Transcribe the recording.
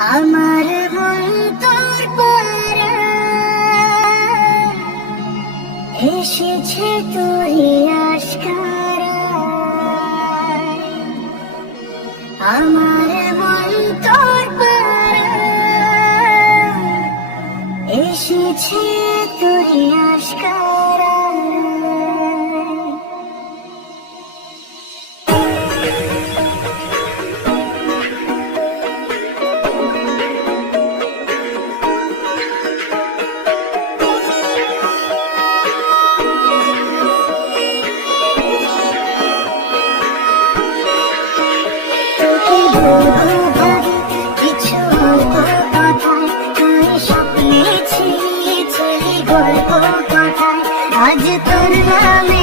আমার মন তোর পারা। এসেছে তোরই আশকারা। আমার মন তোর পারা। এসেছে আজ তোর নামে